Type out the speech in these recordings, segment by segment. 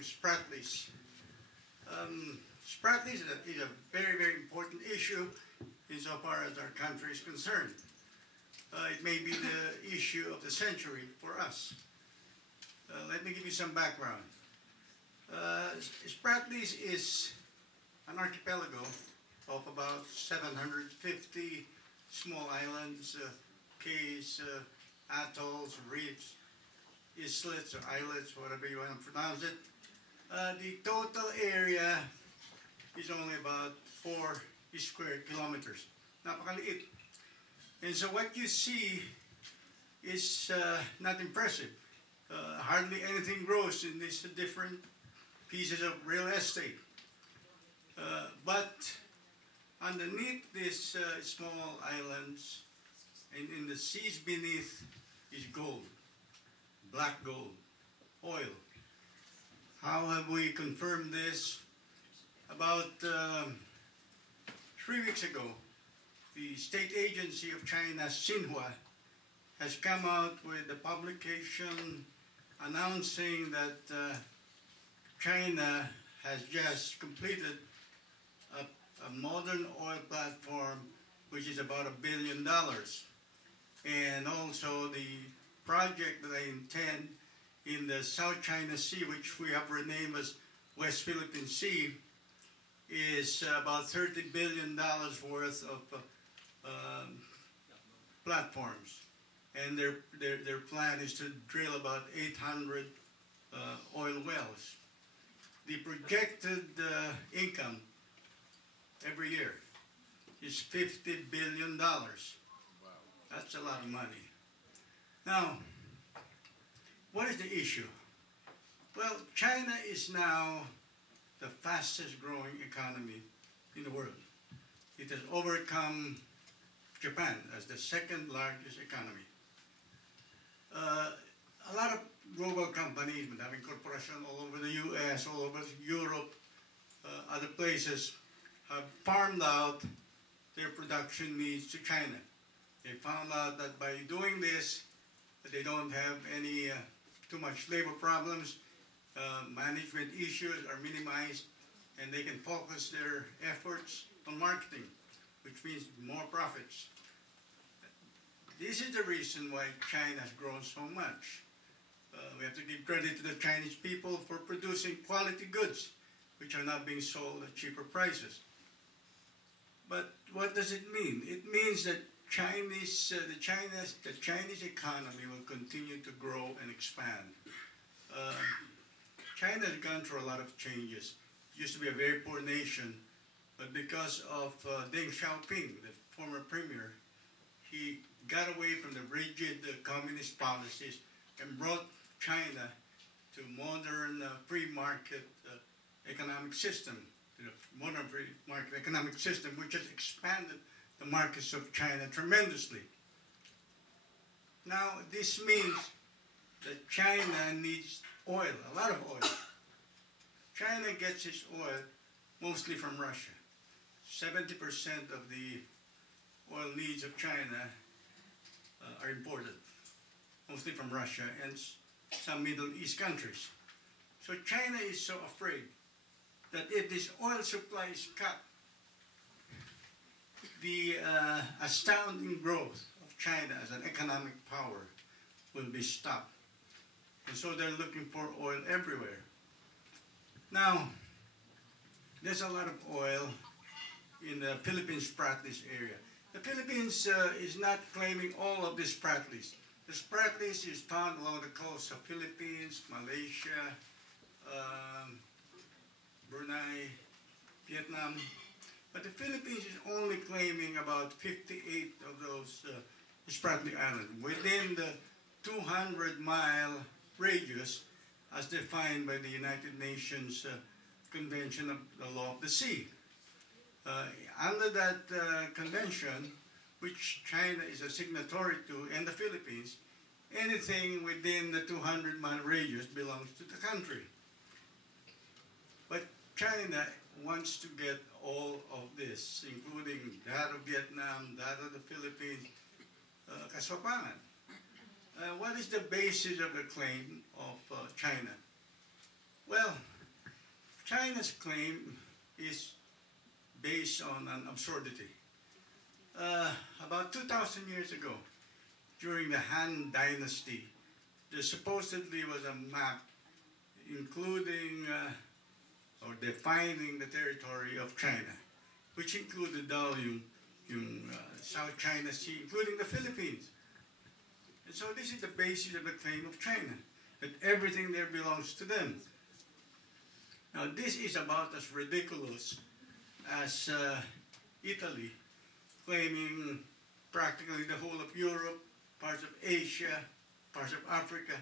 Spratlys. Spratlys is a very, very important issue insofar as our country is concerned. It may be the issue of the century for us. Let me give you some background. Spratlys is an archipelago of about 750 small islands, cays, atolls, reefs, islets or islets, whatever you want to pronounce it. The total area is only about 4 square kilometers. Napakaliit. And so what you see is not impressive. Hardly anything grows in these different pieces of real estate. But underneath these small islands and in the seas beneath is gold, black gold, oil. How have we confirmed this? About 3 weeks ago, the state agency of China, Xinhua, has come out with a publication announcing that China has just completed a modern oil platform which is about $1 billion. And also the project that I intend in the South China Sea, which we have renamed as West Philippine Sea, is about $30 billion worth of platforms. And their plan is to drill about 800 oil wells. The projected income every year is $50 billion. Wow. That's a lot of money. Now, what is the issue? Well, China is now the fastest growing economy in the world. It has overcome Japan as the second largest economy. A lot of global companies, having corporations all over the US, all over Europe, other places, have farmed out their production needs to China. They found out that by doing this, they don't have any too much labor problems, management issues are minimized, and they can focus their efforts on marketing, which means more profits. This is the reason why China has grown so much. We have to give credit to the Chinese people for producing quality goods, which are now being sold at cheaper prices. But what does it mean? It means that the Chinese economy will continue to grow and expand. China has gone through a lot of changes. It used to be a very poor nation, but because of Deng Xiaoping, the former premier, he got away from the rigid communist policies and brought China to modern free market economic system, modern free market economic system, which has expanded the markets of China tremendously. Now, this means that China needs oil, a lot of oil. China gets its oil mostly from Russia. 70% of the oil needs of China are imported, mostly from Russia and some Middle East countries. So China is so afraid that if this oil supply is cut, the astounding growth of China as an economic power will be stopped. And so they're looking for oil everywhere. Now, there's a lot of oil in the Philippine Spratlys area. The Philippines is not claiming all of the Spratlys. The Spratlys is found along the coast of Philippines, Malaysia, Brunei, Vietnam. But the Philippines is only claiming about 58 of those Spratly Islands within the 200-mile radius as defined by the United Nations Convention of the Law of the Sea. Under that convention, which China is a signatory to, and the Philippines, anything within the 200-mile radius belongs to the country. But China wants to get all of this, including that of Vietnam, that of the Philippines, kasopangan. What is the basis of the claim of China? Well, China's claim is based on an absurdity. About 2,000 years ago, during the Han Dynasty, there supposedly was a map including or defining the territory of China, which included yung South China Sea, including the Philippines. And so this is the basis of the claim of China, that everything there belongs to them. Now this is about as ridiculous as Italy claiming practically the whole of Europe, parts of Asia, parts of Africa,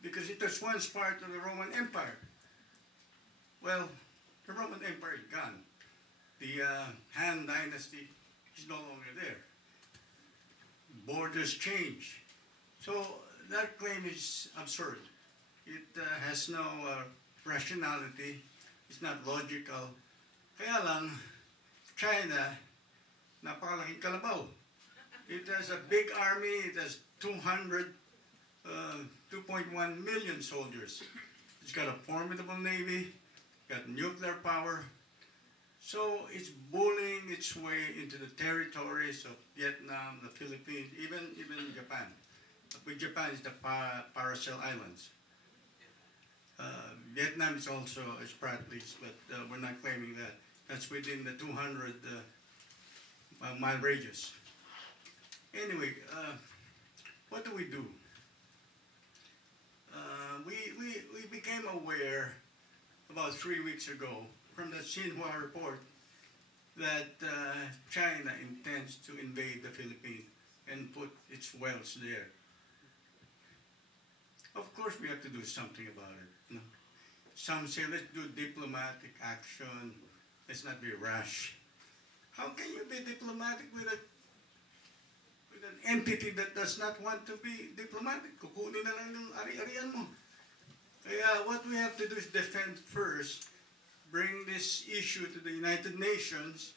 because it was once part of the Roman Empire. Well, the Roman Empire is gone. The Han Dynasty is no longer there. Borders change. So that claim is absurd. It has no rationality. It's not logical. Kaya lang, China, napakalaking kalabaw. It has a big army. It has 2.1 million soldiers. It's got a formidable navy, got nuclear power. So it's bullying its way into the territories of Vietnam, the Philippines, even Japan. With Japan is the Paracel Islands. Vietnam is also a Spratly, but we're not claiming that. That's within the 200-mile radius. Anyway, what do? We became aware about 3 weeks ago from the Xinhua report that China intends to invade the Philippines and put its wealth there. Of course, we have to do something about it. You know? Some say, let's do diplomatic action. Let's not be rash. How can you be diplomatic with an entity that does not want to be diplomatic? Kukunin na lang yung ari-arian mo. Kaya what we have to do is defend first, bring this issue to the United Nations,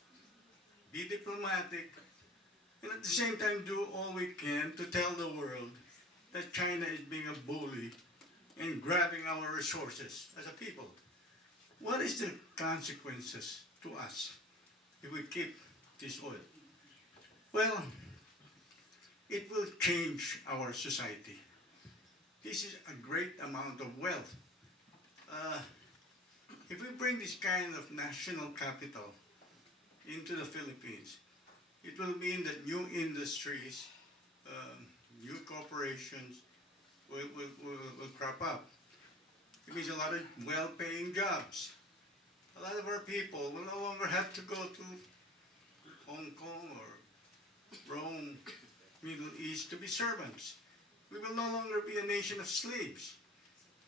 be diplomatic, and at the same time do all we can to tell the world that China is being a bully and grabbing our resources as a people. What is the consequences to us if we keep this oil? Well, it will change our society. This is a great amount of wealth. If we bring this kind of national capital into the Philippines, it will mean that new industries, new corporations will crop up. It means a lot of well-paying jobs. A lot of our people will no longer have to go to Hong Kong or Rome, Middle East to be servants. We will no longer be a nation of slaves.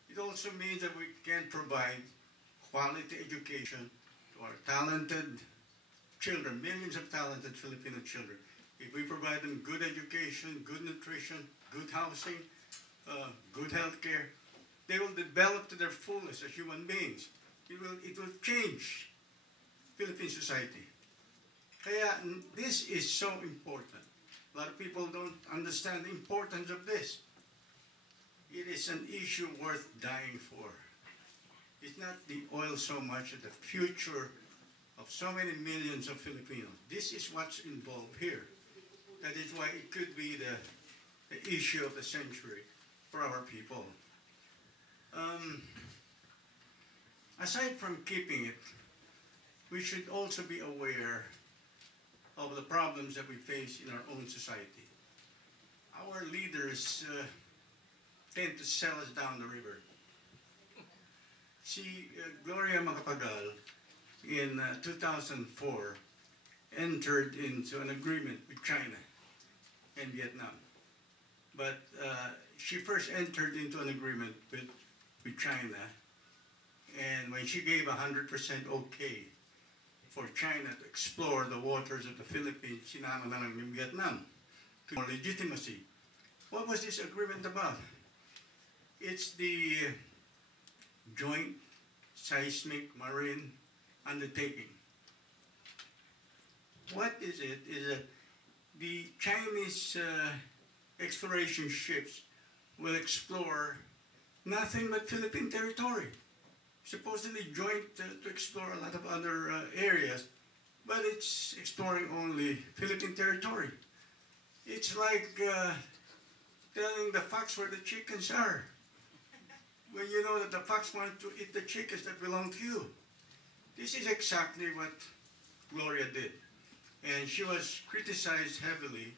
It also means that we can provide quality education to our talented children, millions of talented Filipino children. If we provide them good education, good nutrition, good housing, good health care, they will develop to their fullness as human beings. It will change Philippine society. Kaya this is so important. A lot of people don't understand the importance of this. It is an issue worth dying for. It's not the oil so much as the future of so many millions of Filipinos. This is what's involved here. That is why it could be the issue of the century for our people. Aside from keeping it, we should also be aware of the problems that we face in our own society. Our leaders tend to sell us down the river. See, Gloria Macapagal in 2004 entered into an agreement with China and Vietnam. But she first entered into an agreement with China, and when she gave 100% okay for China to explore the waters of the Philippines, sinama na lang yung Vietnam to more legitimacy. What was this agreement about? It's the Joint Seismic Marine Undertaking. What is it? Is that the Chinese exploration ships will explore nothing but Philippine territory. supposedly joint to explore a lot of other areas, but it's exploring only Philippine territory. It's like telling the fox where the chickens are, when you know that the fox wants to eat the chickens that belong to you. This is exactly what Gloria did. And she was criticized heavily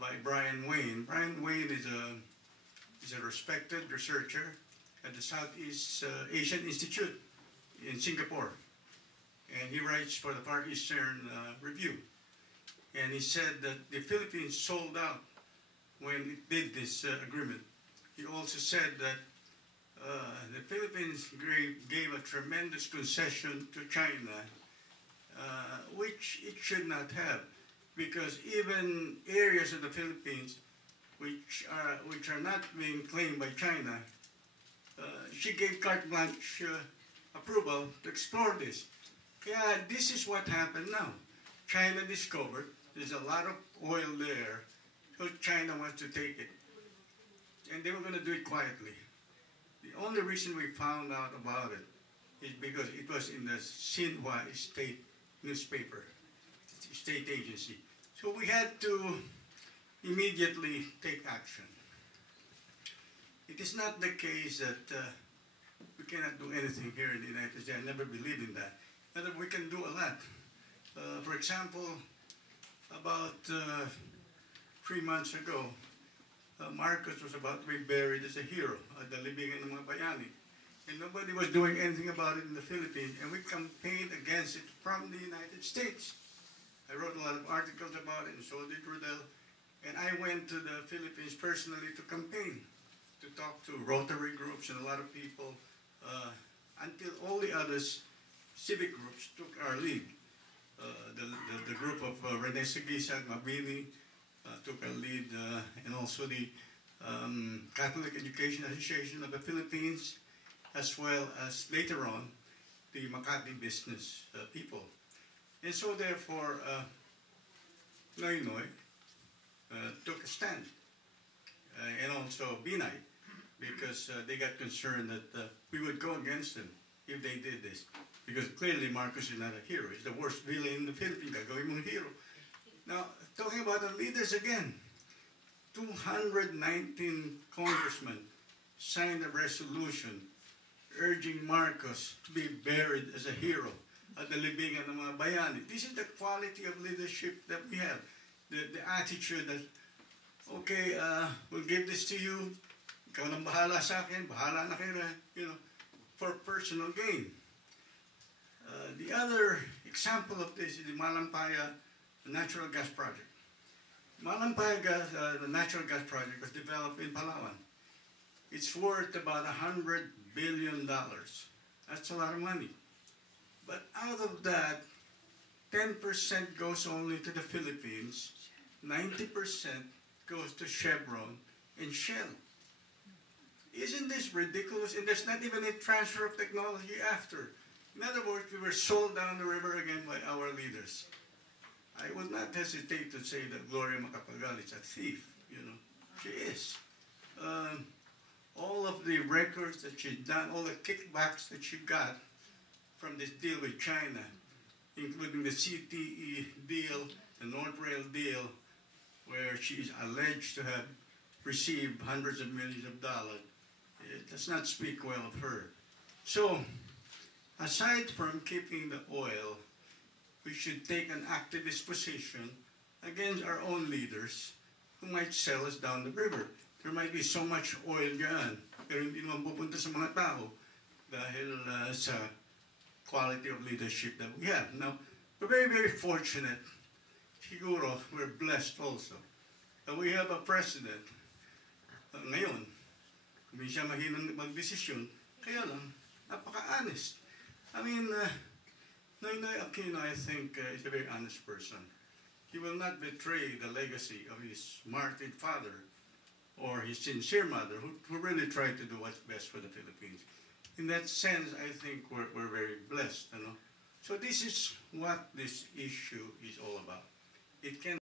by Brian Wayne. Brian Wayne is a respected researcher at the Southeast Asian Institute in Singapore. And he writes for the Far Eastern Review. And he said that the Philippines sold out when it did this agreement. He also said that the Philippines gave a tremendous concession to China, which it should not have, because even areas of the Philippines which are not being claimed by China, she gave carte blanche approval to explore this. Yeah, this is what happened now. China discovered there's a lot of oil there, so China wants to take it. And they were going to do it quietly. The only reason we found out about it is because it was in the Xinhua state newspaper, state agency. So we had to immediately take action. It is not the case that we cannot do anything here in the United States. I never believed in that. That we can do a lot. For example, about 3 months ago, Marcos was about to be buried as a hero at the libingan ng mga bayani. And nobody was doing anything about it in the Philippines, and we campaigned against it from the United States. I wrote a lot of articles about it, and so did Rodel. And I went to the Philippines personally to campaign, to talk to Rotary groups and a lot of people, until all the others, civic groups, took our lead. The group of Rene Sagisag, Mabini, took a lead, and also the Catholic Education Association of the Philippines, as well as later on the Makati business people. And so therefore, Noynoy took a stand, and also Binay, because they got concerned that we would go against them if they did this. Because clearly Marcos is not a hero. He's the worst villain in the Philippines. Gagawin mong hero. Now, talking about the leaders again, 219 congressmen signed a resolution urging Marcos to be buried as a hero at the libingan ng mga bayani. This is the quality of leadership that we have. The attitude that, okay, we'll give this to you. Ikaw nang bahala sa akin, bahala na kayo, you know, for personal gain. The other example of this is the Malampaya natural gas project. Malampaya gas, the natural gas project was developed in Palawan. It's worth about $100 billion. That's a lot of money. But out of that, 10% goes only to the Philippines, 90% goes to Chevron and Shell. Isn't this ridiculous? And there's not even a transfer of technology after. In other words, we were sold down the river again by our leaders. I would not hesitate to say that Gloria Macapagal is a thief, you know. She is. All of the records that she's done, all the kickbacks that she got from this deal with China, including the CTE deal, the North Rail deal, where she is alleged to have received hundreds of millions of dollars, it does not speak well of her. So, aside from keeping the oil, we should take an activist position against our own leaders who might sell us down the river. There might be so much oil dyan, pero hindi naman pupunta sa mga tao dahil sa quality of leadership that we have. Now, we're very, very fortunate. Siguro, we're blessed also that we have a president ngayon, hindi siya mahinang magdesisyon, kaya lang, napaka-honest. I mean, Noynoy Aquino, I think, is a very honest person. He will not betray the legacy of his martyred father or his sincere mother, who really tried to do what's best for the Philippines. In that sense, I think we're very blessed, you know. So this is what this issue is all about. It can